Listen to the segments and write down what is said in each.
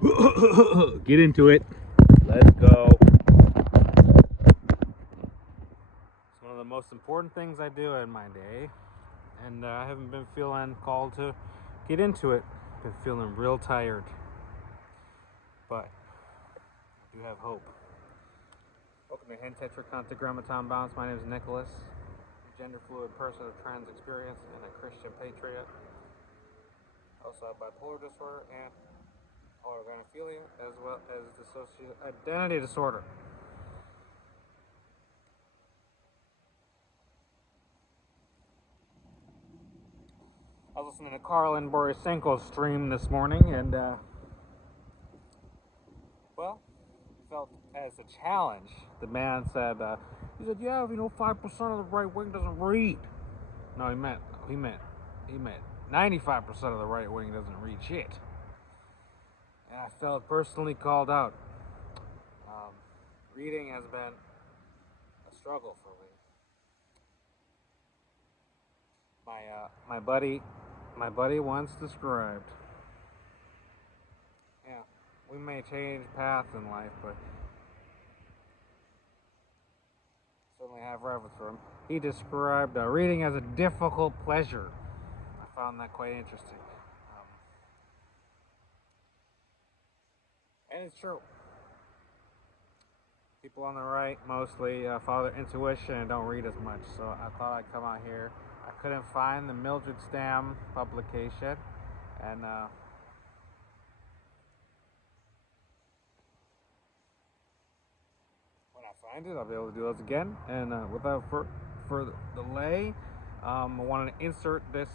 Get into it. Let's go. It's one of the most important things I do in my day, and I haven't been feeling called to get into it. Been feeling real tired, but I do have hope. Welcome to Hen Tetragrammaton Bounce. My name is Nicholas, a gender fluid person of trans experience and a Christian patriot. Also have bipolar disorder and autogynephilia, as well as dissociative identity disorder. I was listening to Karlin Borisenko's stream this morning, and felt as a challenge. The man said, yeah, 5% of the right wing doesn't read. No, he meant 95% of the right wing doesn't read shit. And I felt personally called out. Reading has been a struggle for me. My buddy once described, we may change paths in life, but certainly have reverence for him. He described reading as a difficult pleasure. I found that quite interesting. And it's true. People on the right mostly follow their intuition and don't read as much, so I thought I'd come out here. I couldn't find the Mildred Stam publication, and when I find it, I'll be able to do this again. And without further delay, I wanted to insert this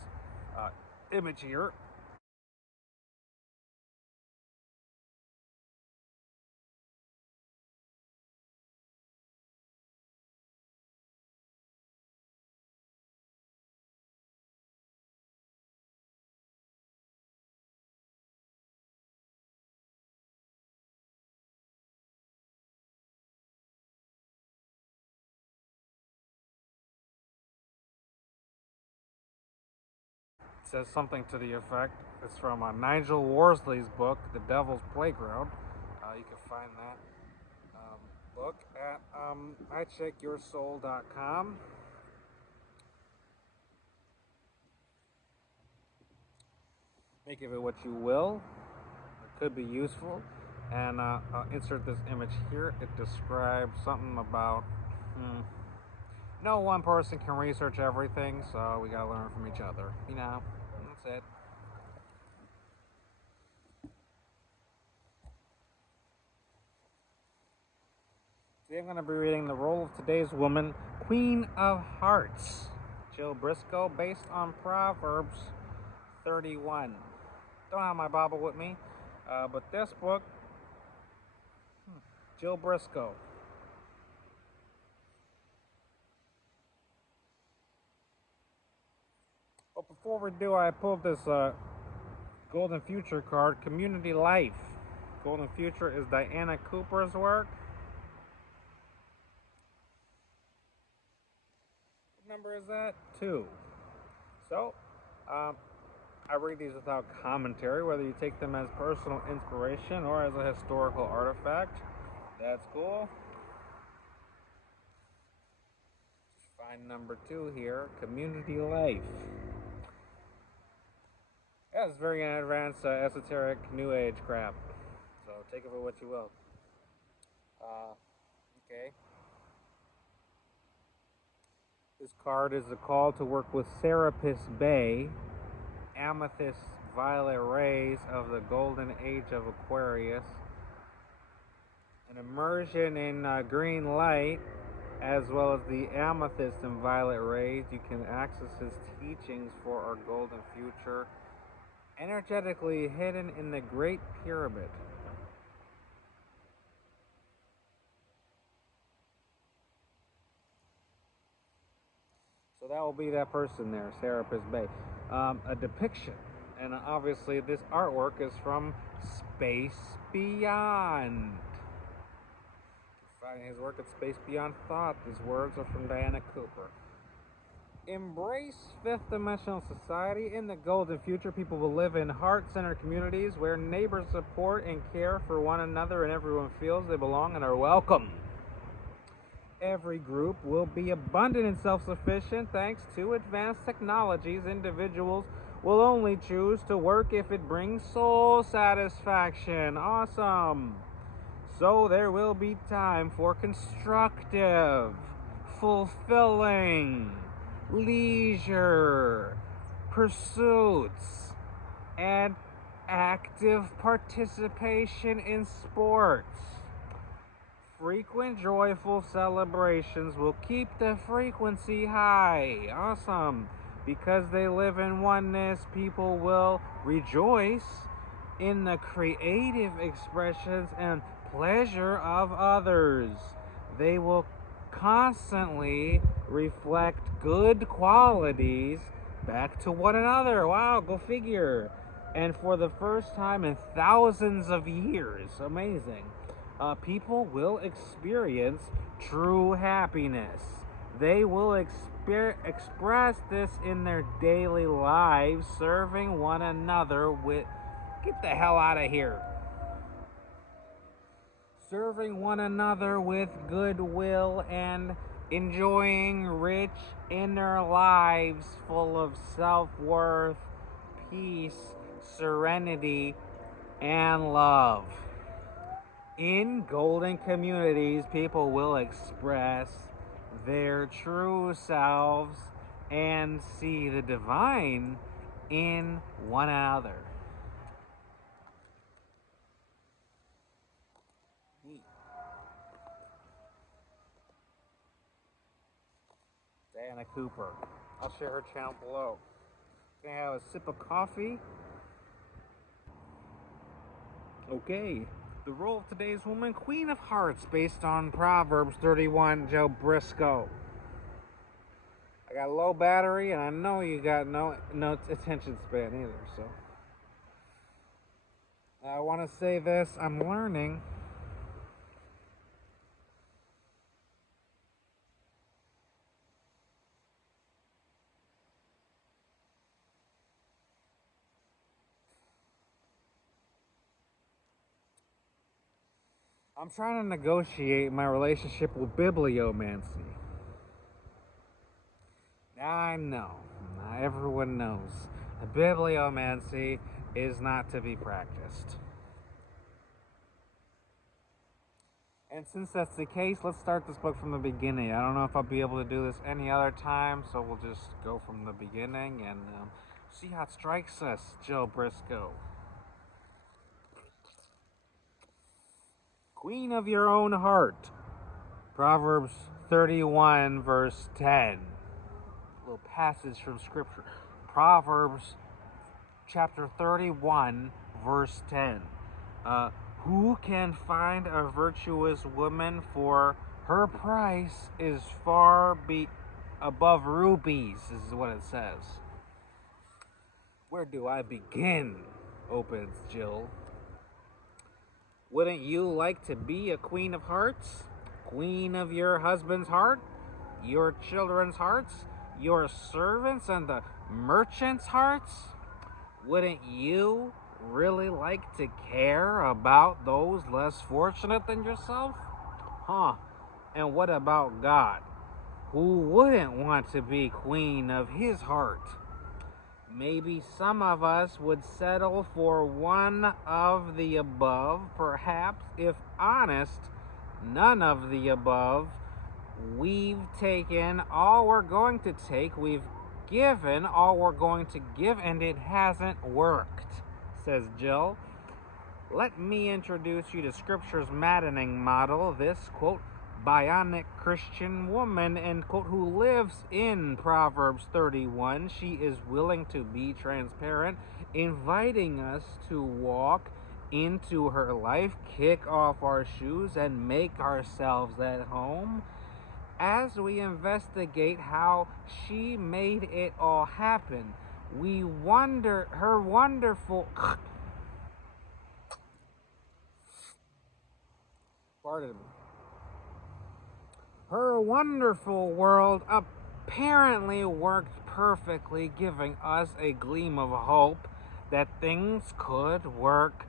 image here. Says something to the effect. It's from Nigel Worsley's book, The Devil's Playground. You can find that book at icheckyoursoul.com. Make of it what you will. It could be useful. And I'll insert this image here. It describes something about no one person can research everything, so we gotta learn from each other. That's it. Today I'm going to be reading The Role of Today's Woman, Queen of Hearts, Jill Briscoe, based on Proverbs 31. Don't have my Bible with me, but this book, Jill Briscoe. But before we do, I pulled this Golden Future card, Community Life. Golden Future is Diana Cooper's work. What number is that? 2. So, I read these without commentary, whether you take them as personal inspiration or as a historical artifact. That's cool. Find number 2 here, Community Life. Yeah, it's very advanced, esoteric, new age crap. So take it for what you will. Okay. This card is a call to work with Serapis Bay, amethyst violet rays of the golden age of Aquarius, an immersion in green light, as well as the amethyst and violet rays. You can access his teachings for our golden future, energetically hidden in the Great Pyramid. So that will be that person there, Serapis Bay. A depiction. And obviously this artwork is from Space Beyond. Finding his work at Space Beyond Thought. These words are from Diana Cooper. Embrace fifth dimensional society. In the golden future, people will live in heart-centered communities where neighbors support and care for one another and everyone feels they belong and are welcome. Every group will be abundant and self-sufficient thanks to advanced technologies. Individuals will only choose to work if it brings soul satisfaction. Awesome. So there will be time for constructive, fulfilling, leisure, pursuits, and active participation in sports. Frequent joyful celebrations will keep the frequency high. Awesome. Because they live in oneness, people will rejoice in the creative expressions and pleasure of others. They will constantly reflect good qualities back to one another. Wow, go figure. And for the first time in thousands of years, amazing, people will experience true happiness. They will express this in their daily lives, serving one another with... Get the hell out of here. Serving one another with goodwill and enjoying rich inner lives full of self-worth, peace, serenity, and love. In golden communities, people will express their true selves and see the divine in one another. Diana Cooper. I'll share her channel below. Gonna have a sip of coffee. Okay. The role of today's woman, Queen of Hearts, based on Proverbs 31, Joe Briscoe. I got low battery, and I know you got no attention span either, so. I want to say this, I'm learning. I'm trying to negotiate my relationship with bibliomancy. Now I know, not everyone knows, bibliomancy is not to be practiced. And since that's the case, let's start this book from the beginning. I don't know if I'll be able to do this any other time, so we'll just go from the beginning and see how it strikes us, Joe Briscoe. Queen of your own heart. Proverbs 31, verse 10. A little passage from Scripture. Proverbs chapter 31, verse 10. Who can find a virtuous woman, for her price is far above rubies, is what it says. Where do I begin? Opens Jill. Wouldn't you like to be a queen of hearts? Queen of your husband's heart, your children's hearts, your servants and the merchants' hearts? Wouldn't you really like to care about those less fortunate than yourself? And what about God? Who wouldn't want to be queen of his heart? Maybe some of us would settle for one of the above. Perhaps, if honest, none of the above. We've taken all we're going to take. We've given all we're going to give, and it hasn't worked, says Jill. Let me introduce you to Scripture's maddening model. This, quote, bionic Christian woman, end quote, who lives in Proverbs 31. She is willing to be transparent, inviting us to walk into her life, kick off our shoes, and make ourselves at home. As we investigate how she made it all happen, we wonder her wonderful... Pardon me. Her wonderful world of apparently worked perfectly, giving us a gleam of hope that things could work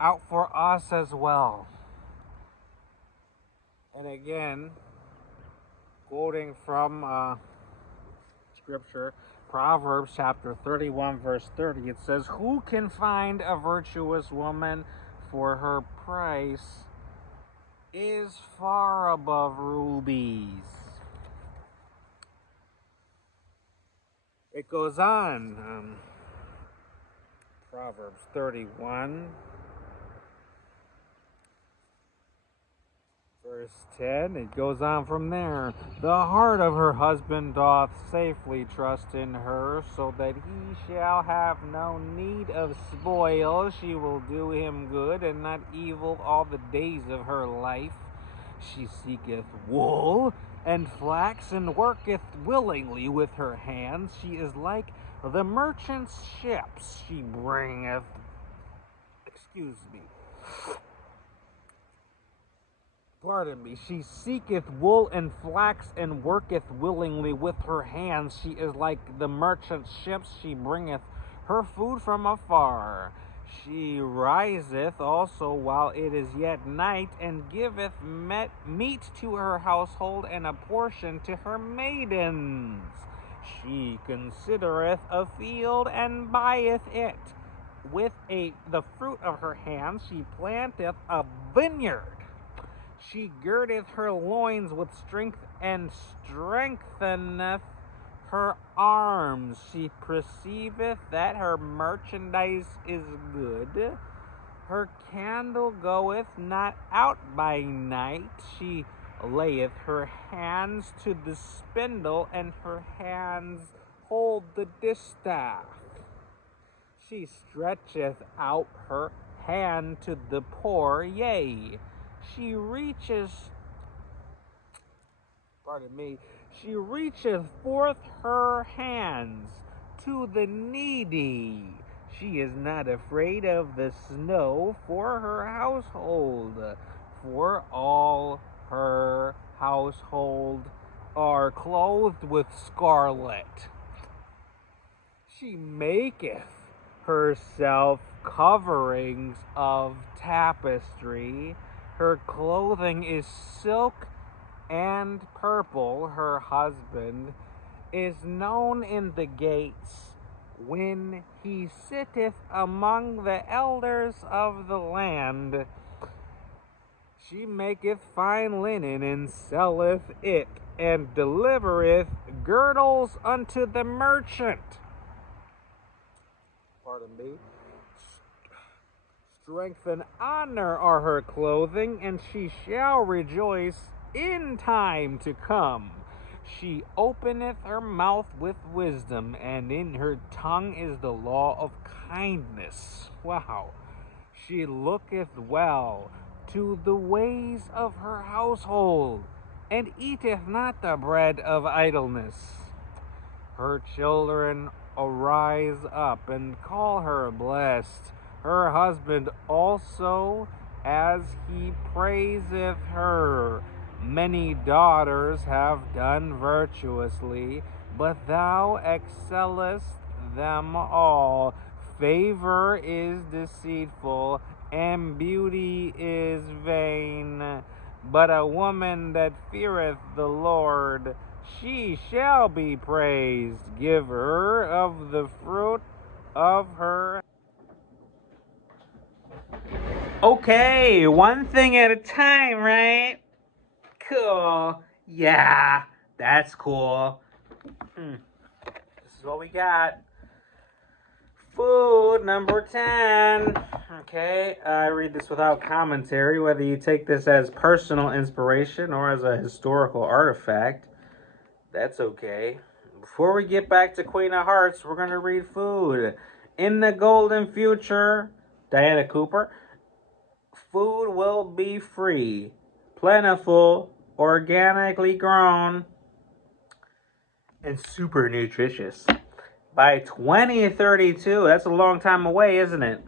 out for us as well. And again, quoting from scripture, Proverbs chapter 31 verse 30, it says, "Who can find a virtuous woman? For her price is far above rubies." It goes on, Proverbs 31 verse 10, it goes on from there. "The heart of her husband doth safely trust in her, so that he shall have no need of spoil. She will do him good and not evil all the days of her life. She seeketh wool and flax, and worketh willingly with her hands. She is like the merchant's ships. She bringeth, she seeketh wool and flax, and worketh willingly with her hands. She is like the merchant's ships. She bringeth her food from afar. She riseth also while it is yet night, and giveth meat to her household, and a portion to her maidens. She considereth a field, and buyeth it. With the fruit of her hands she planteth a vineyard. She girdeth her loins with strength, and strengtheneth her arms. She perceiveth that her merchandise is good. Her candle goeth not out by night. She layeth her hands to the spindle, and her hands hold the distaff. She stretcheth out her hand to the poor, yea, she reacheth forth her hands to the needy. She is not afraid of the snow for her household, for all her household are clothed with scarlet. She maketh herself coverings of tapestry. Her clothing is silk and purple. Her husband is known in the gates, when he sitteth among the elders of the land. She maketh fine linen, and selleth it, and delivereth girdles unto the merchant. Strength and honor are her clothing, and she shall rejoice in time to come. She openeth her mouth with wisdom, and in her tongue is the law of kindness. Wow. She looketh well to the ways of her household, and eateth not the bread of idleness. Her children arise up and call her blessed. Her husband also, as he praiseth her. Many daughters have done virtuously, but thou excellest them all. Favor is deceitful, and beauty is vain. But a woman that feareth the Lord, she shall be praised. Give her of the fruit of her. Okay, one thing at a time, right? Cool. Yeah, that's cool. This is what we got. Food number 10. Okay, I read this without commentary. Whether you take this as personal inspiration or as a historical artifact, that's okay. Before we get back to Queen of Hearts, we're going to read food. In the golden future, Diana Cooper, food will be free, plentiful, organically grown, and super nutritious. By 2032, that's a long time away, isn't it?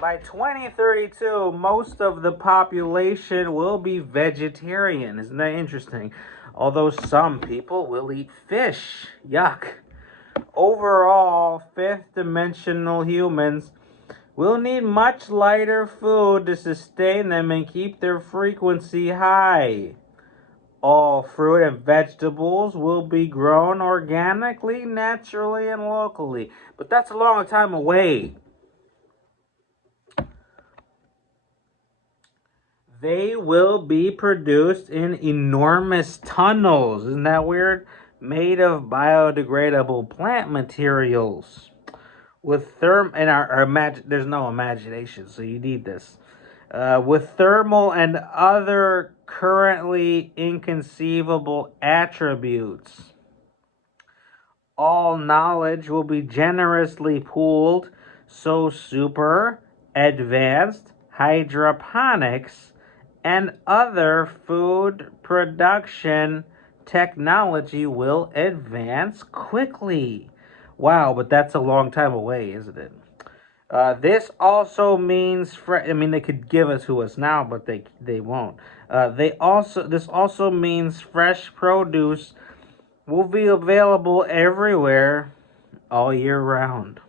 By 2032, most of the population will be vegetarian. Isn't that interesting? although some people will eat fish. Yuck. Overall, fifth dimensional humans will need much lighter food to sustain them and keep their frequency high. All fruit and vegetables will be grown organically, naturally, and locally. But that's a long time away. They will be produced in enormous tunnels. Isn't that weird? Made of biodegradable plant materials. With there's no imagination, so you need this. With thermal and other currently inconceivable attributes. All knowledge will be generously pooled, so super advanced hydroponics and other food production technology will advance quickly. Wow, but that's a long time away, isn't it? This also means, they could give it to us now, but they won't. This also means fresh produce will be available everywhere all year round.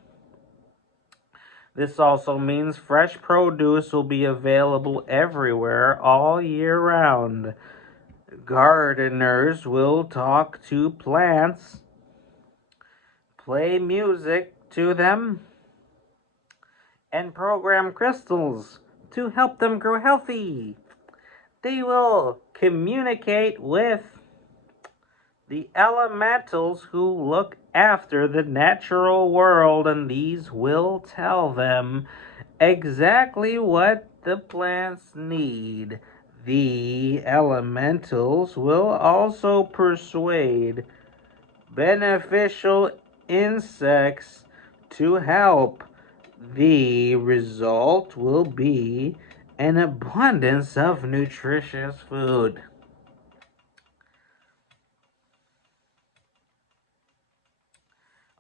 This also means fresh produce will be available everywhere all year round. Gardeners will talk to plants, play music to them, and program crystals to help them grow healthy. They will communicate with the elementals who look after the natural world, and these will tell them exactly what the plants need. The elementals will also persuade beneficial insects to help. The result will be an abundance of nutritious food.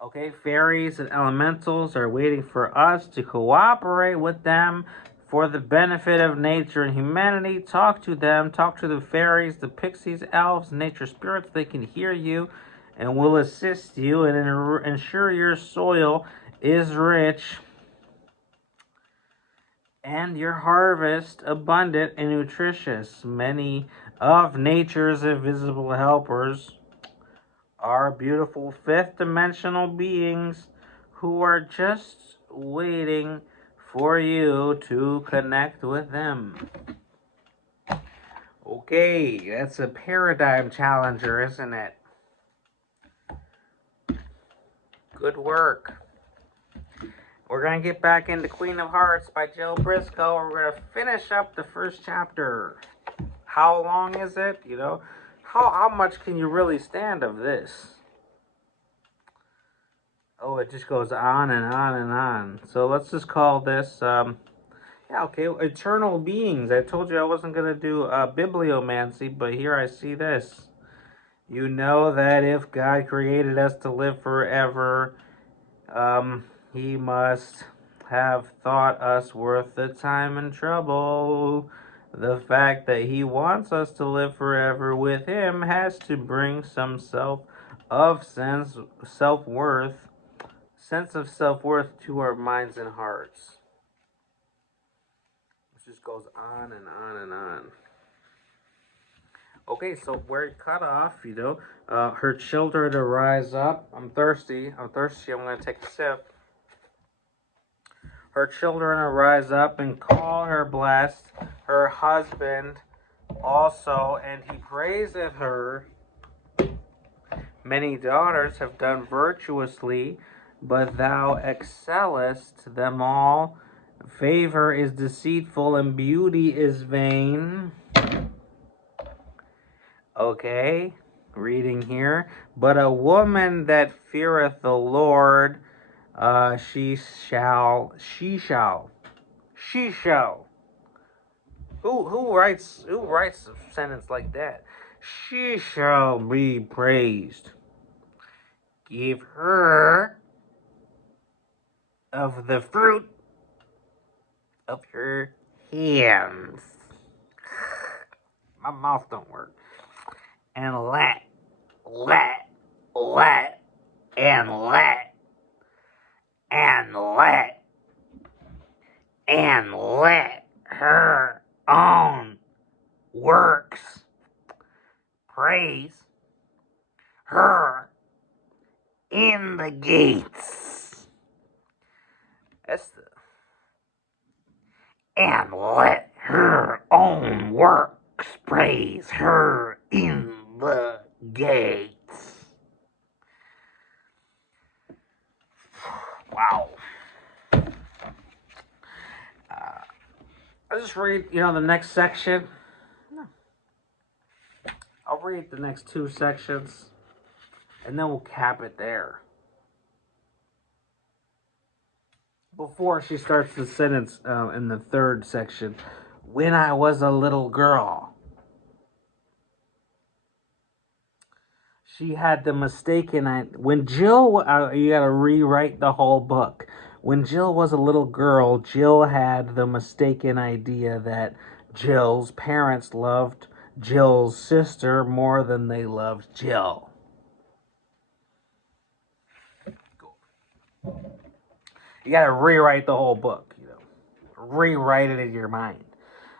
Okay, fairies and elementals are waiting for us to cooperate with them for the benefit of nature and humanity. Talk to them, talk to the fairies, the pixies, elves, nature spirits. They can hear you and will assist you and ensure your soil is rich and your harvest abundant and nutritious. Many of nature's invisible helpers are beautiful fifth dimensional beings who are just waiting for you to connect with them. Okay, that's a paradigm challenger, isn't it? Good work. We're going to get back into Queen of Hearts by Jill Briscoe. We're going to finish up the first chapter. How long is it? How much can you really stand of this? Oh, it just goes on and on and on. So let's just call this, eternal beings. I told you I wasn't going to do bibliomancy, but here I see this. You know that if God created us to live forever, he must have thought us worth the time and trouble. The fact that he wants us to live forever with him has to bring some sense of self-worth to our minds and hearts. It just goes on and on and on. Okay, so where it cut off, her children arise up. I'm thirsty. I'm going to take a sip. Her children arise up and call her blessed. Her husband also, and he praiseth her. Many daughters have done virtuously, but thou excellest them all. Favor is deceitful and beauty is vain. Okay, reading here. But a woman that feareth the Lord, she shall. Who writes a sentence like that? She shall be praised. Give her of the fruit of her hands. My mouth don't work. and let, and let, and let, and let her own works praise her in the gates. That's the, and let her own works praise her in the gates. Wow. I'll just read, the next section. I'll read the next 2 sections, and then we'll cap it there. Before she starts the sentence in the 3rd section, when I was a little girl, she had the mistaken, when Jill, you gotta rewrite the whole book. When Jill was a little girl, Jill had the mistaken idea that Jill's parents loved Jill's sister more than they loved Jill. You gotta rewrite the whole book, rewrite it in your mind.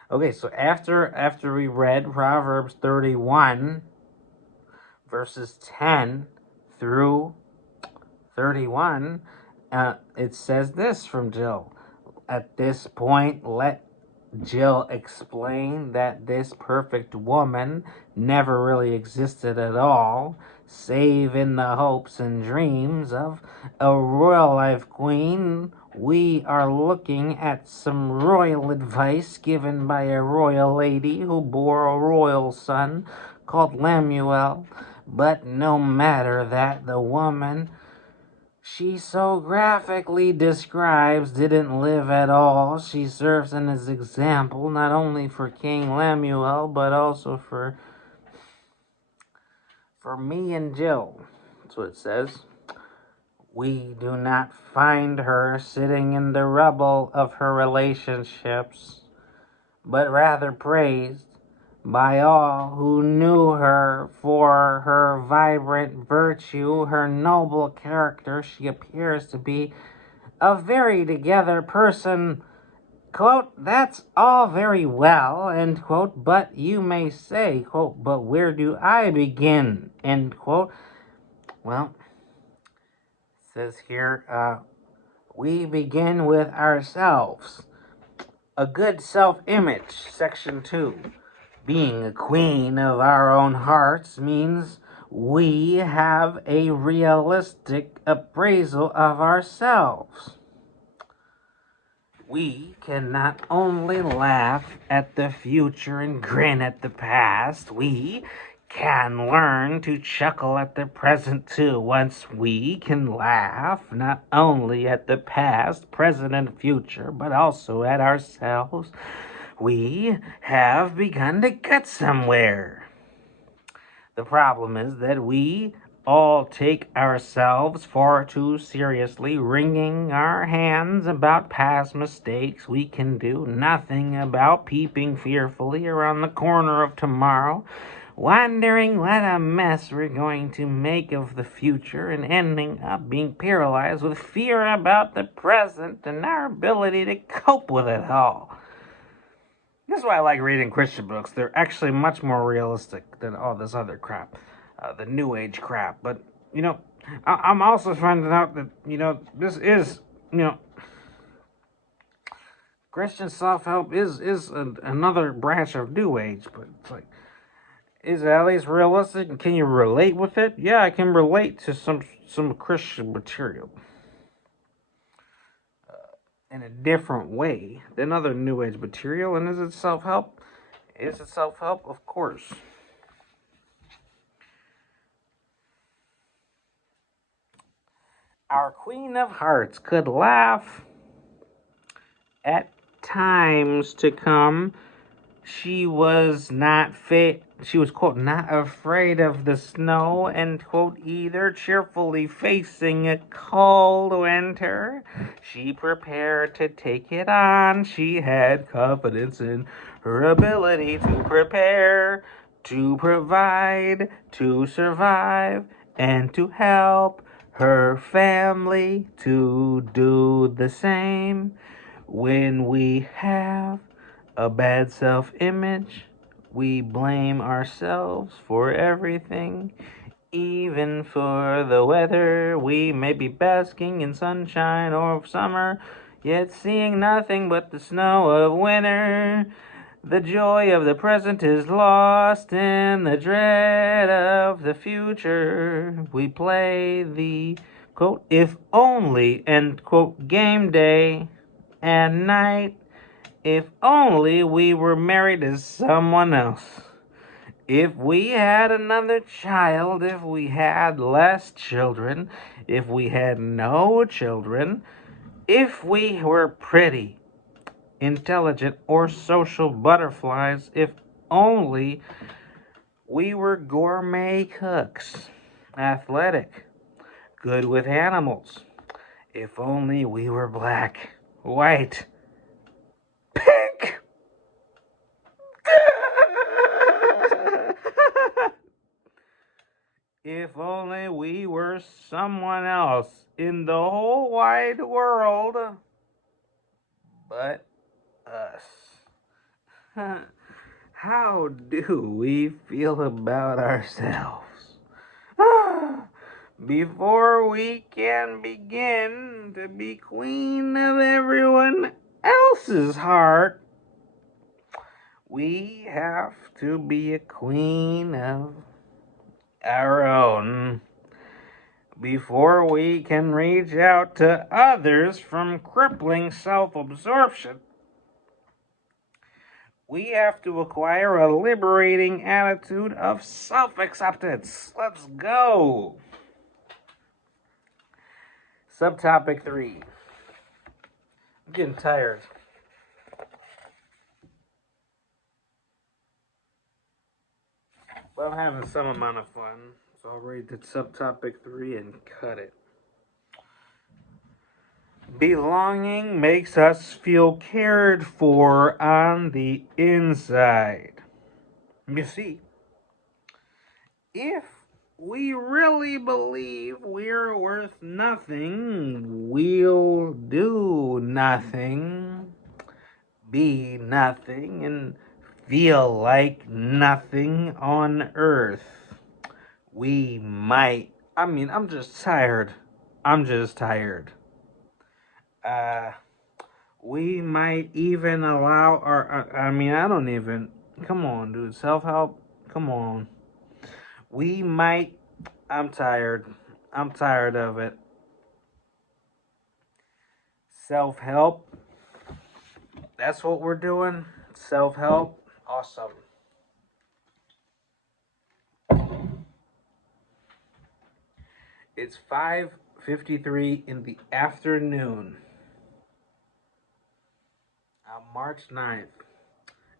Okay, so after we read Proverbs 31, verses 10 through 31, it says this from Jill. At this point, let Jill explain that this perfect woman never really existed at all, save in the hopes and dreams of a royal life queen. We are looking at some royal advice given by a royal lady who bore a royal son called Lemuel. But no matter that, the woman she so graphically describes didn't live at all. She serves as an example not only for King Lemuel, but also for me and Jill. That's what it says. We do not find her sitting in the rubble of her relationships, but rather praised by all who knew her for her vibrant virtue, her noble character. She appears to be a very together person. Quote, that's all very well, end quote, but you may say, quote, but where do I begin, end quote. Well, it says here, we begin with ourselves. A good self-image, section 2. Being a queen of our own hearts means we have a realistic appraisal of ourselves. We can not only laugh at the future and grin at the past, we can learn to chuckle at the present too. Once we can laugh not only at the past, present, and future, but also at ourselves, we have begun to get somewhere. The problem is that we all take ourselves far too seriously, wringing our hands about past mistakes we can do nothing about, peeping fearfully around the corner of tomorrow, wondering what a mess we're going to make of the future, and ending up being paralyzed with fear about the present and our ability to cope with it all. This is why I like reading Christian books. They're actually much more realistic than all this other crap, the New Age crap. But, I'm also finding out that, this is, Christian self-help is another branch of New Age. But it's like, is it at least realistic? And can you relate with it? Yeah, I can relate to some Christian material in a different way than other New Age material. And is it self-help? Is it self-help? Of course. Our Queen of Hearts could laugh at times to come. She was quote, not afraid of the snow, end quote, either, cheerfully facing a cold winter. She prepared to take it on. She had confidence in her ability to prepare. to provide, to survive, and to help her family to do the same. When we have a bad self-image, we blame ourselves for everything. Even for the weather, we may be basking in sunshine or summer, yet seeing nothing but the snow of winter. The joy of the present is lost in the dread of the future. We play the, quote, if only, end quote, game day and night. If only we were married to someone else. If we had another child, if we had less children, if we had no children, if we were pretty, intelligent, or social butterflies, if only we were gourmet cooks, athletic, good with animals, if only we were black, white, pink. If only we were someone else in the whole wide world but us. How do we feel about ourselves? Before we can begin to be queen of everyone else's heart, we have to be a queen of our own. Before we can reach out to others from crippling self-absorption, we have to acquire a liberating attitude of self-acceptance. Let's go. Subtopic 3. I'm getting tired. But I'm having some amount of fun. So I'll read the subtopic 3 and cut it. Belonging makes us feel cared for on the inside. You see, if we really believe we're worth nothing, we'll do nothing, be nothing, and feel like nothing on earth. We might, I'm just tired. We might even allow come on, dude, self-help, come on. I'm tired of it. Self-help, that's what we're doing, self-help, awesome. It's 5:53 in the afternoon on March 9th.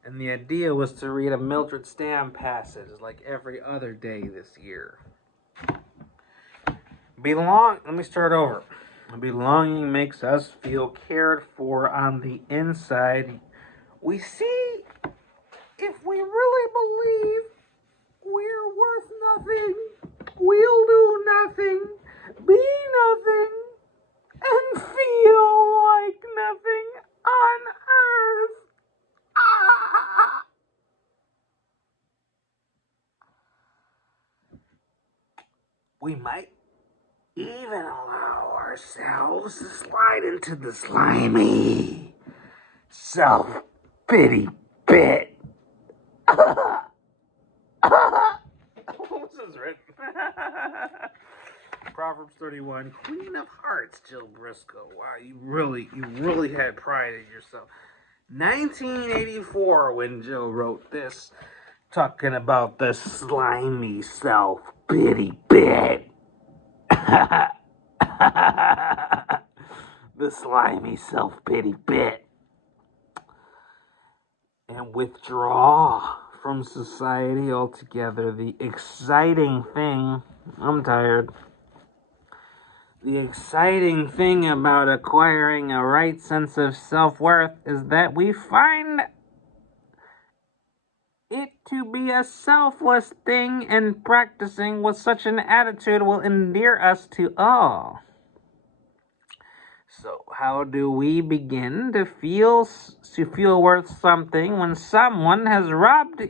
And the idea was to read a Mildred Stam passage like every other day this year. Let me start over. Belonging makes us feel cared for on the inside. We see, if we really believe we're worth nothing, we'll do nothing, be nothing, and feel like nothing on earth. We might even allow ourselves to slide into the slimy self-pity pit. What was this written? Proverbs 31, Queen of Hearts, Jill Briscoe. Wow, you really had pride in yourself. 1984 when Jill wrote this, talking about the slimy self-pity pit. The slimy self-pity pit. And withdraw from society altogether. The exciting thing, I'm tired. The exciting thing about acquiring a right sense of self-worth is that we find it to be a selfless thing, and practicing with such an attitude will endear us to all. So, how do we begin to feel worth something when someone has rubbed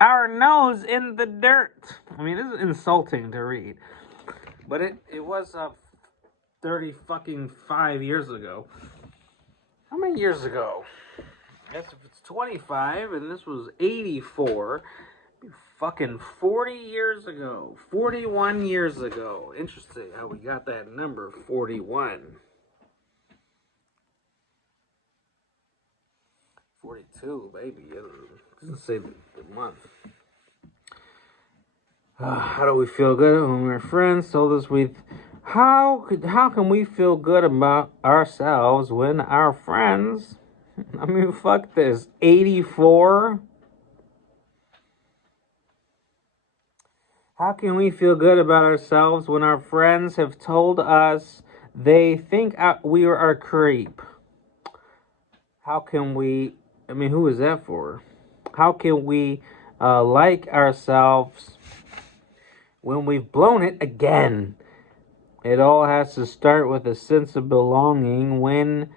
our nose in the dirt? I mean, this is insulting to read, but it was 30 fucking 5 years ago. How many years ago? I guess if it's 25 and this was 84, fucking 40 years ago, 41 years ago. Interesting how we got that number 41. 42, baby. It doesn't say the month. How do we feel good when our friends told us how can we feel good about ourselves when our friends, I mean, fuck this, 84? How can we feel good about ourselves when our friends have told us they think we are a creep? How can we, I mean, who is that for? How can we like ourselves when we've blown it again? It all has to start with a sense of belonging. When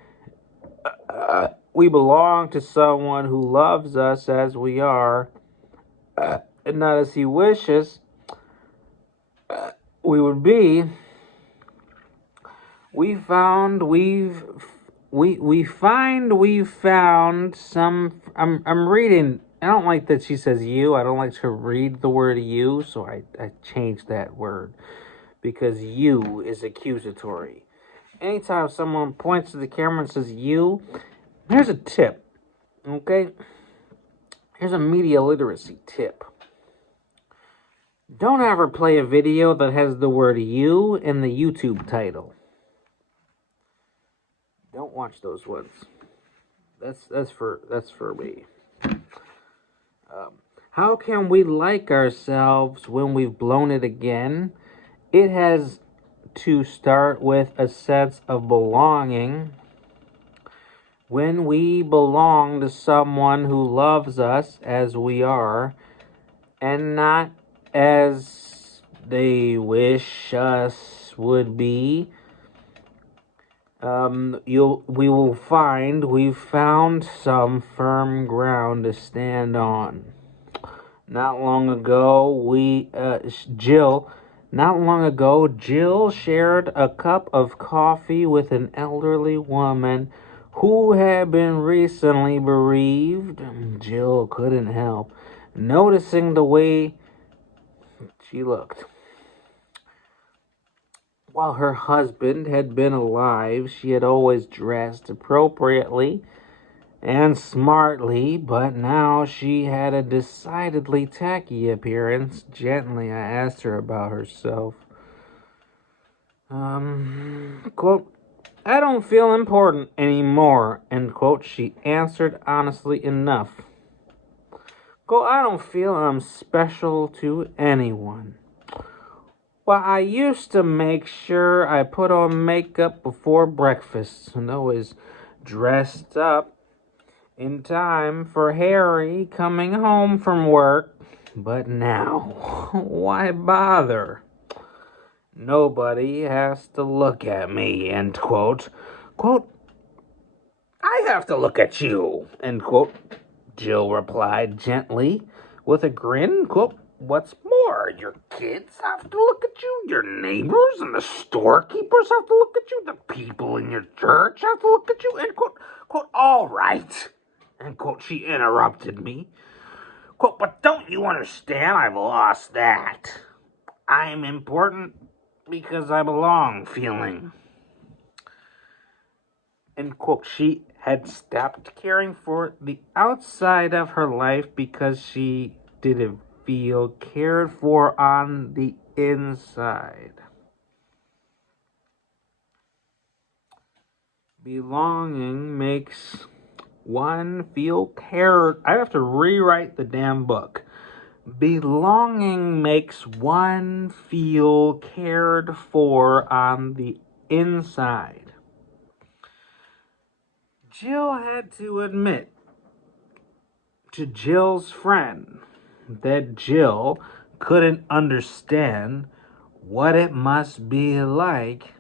we belong to someone who loves us as we are, and not as he wishes we would be, we find we've found some. I'm reading. I don't like that she says you. I don't like to read the word you, so I changed that word, because you is accusatory. Anytime someone points to the camera and says you, here's a tip, okay? Here's a media literacy tip. Don't ever play a video that has the word you in the YouTube title. Don't watch those ones. That's for me. How can we like ourselves when we've blown it again? It has to start with a sense of belonging. When we belong to someone who loves us as we are, and not as they wish us would be, we will find we've found some firm ground to stand on. Not long ago, Jill shared a cup of coffee with an elderly woman who had been recently bereaved. Jill couldn't help noticing the way she looked. While her husband had been alive, she had always dressed appropriately and smartly, but now she had a decidedly tacky appearance. Gently, I asked her about herself. Quote, I don't feel important anymore, end quote. She answered honestly enough. Quote, I don't feel I'm special to anyone. Well, I used to make sure I put on makeup before breakfast and always dressed up in time for Harry coming home from work. But now, why bother? Nobody has to look at me, end quote. Quote, I have to look at you, end quote. Jill replied gently with a grin. Quote, what's more, your kids have to look at you, your neighbors and the storekeepers have to look at you, the people in your church have to look at you, end quote. Quote, all right, end quote. She interrupted me. Quote, but don't you understand? I've lost that. I'm important because I belong feeling. End quote. She had stopped caring for the outside of her life because she didn't feel cared for on the inside. Belonging makes one feel cared. I have to rewrite the damn book. Belonging makes one feel cared for on the inside. Jill had to admit to Jill's friend that Jill couldn't understand what it must be like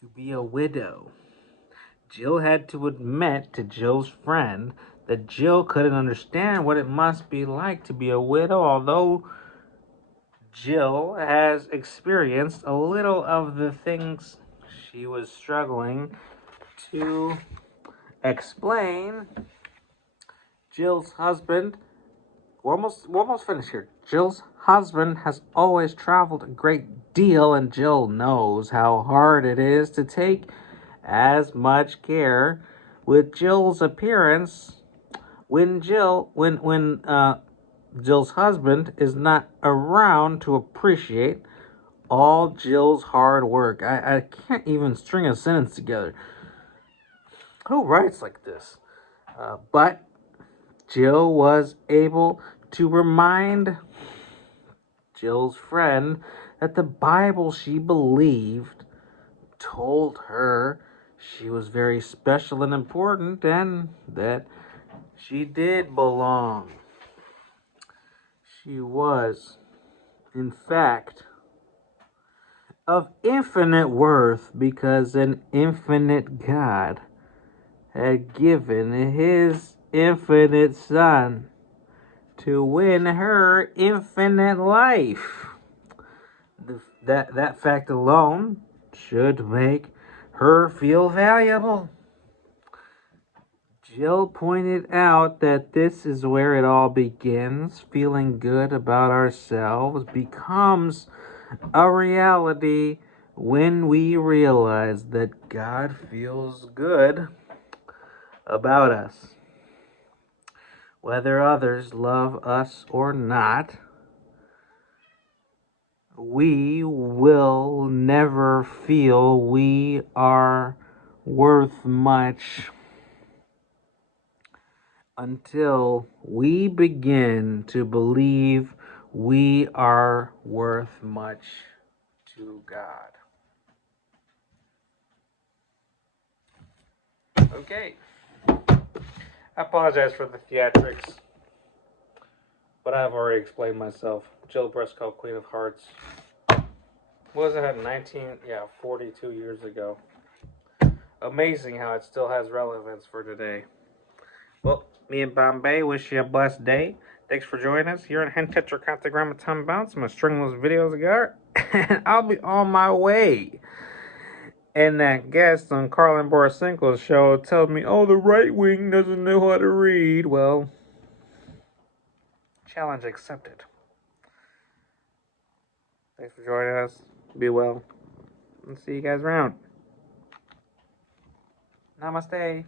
to be a widow. Jill had to admit to Jill's friend that Jill couldn't understand what it must be like to be a widow, although Jill has experienced a little of the things she was struggling to explain. Jill's husband, we're almost finished here. Jill's husband has always traveled a great deal, and Jill knows how hard it is to take as much care with Jill's appearance when Jill's husband is not around to appreciate all Jill's hard work. I can't even string a sentence together. Who writes like this? But Jill was able to remind Jill's friend that the Bible she believed told her she was very special and important and that she did belong. She was, in fact, of infinite worth because an infinite God had given his infinite Son to win her infinite life. That fact alone should make her feel valuable. Jill pointed out that this is where it all begins. Feeling good about ourselves becomes a reality when we realize that God feels good about us. Whether others love us or not, we will never feel we are worth much until we begin to believe we are worth much to God. Okay. I apologize for the theatrics, but I've already explained myself. Jill Briscoe, Queen of Hearts. What was it, 42 years ago. Amazing how it still has relevance for today. Well, me and Bombay wish you a blessed day. Thanks for joining us here on Hentetra Contagramaton Bounce. I'm going to string those videos together, and I'll be on my way. And that guest on Carlin Borisenko's show tells me, oh, the right wing doesn't know how to read. Well, challenge accepted. Thanks for joining us. Be well. And see you guys around. Namaste.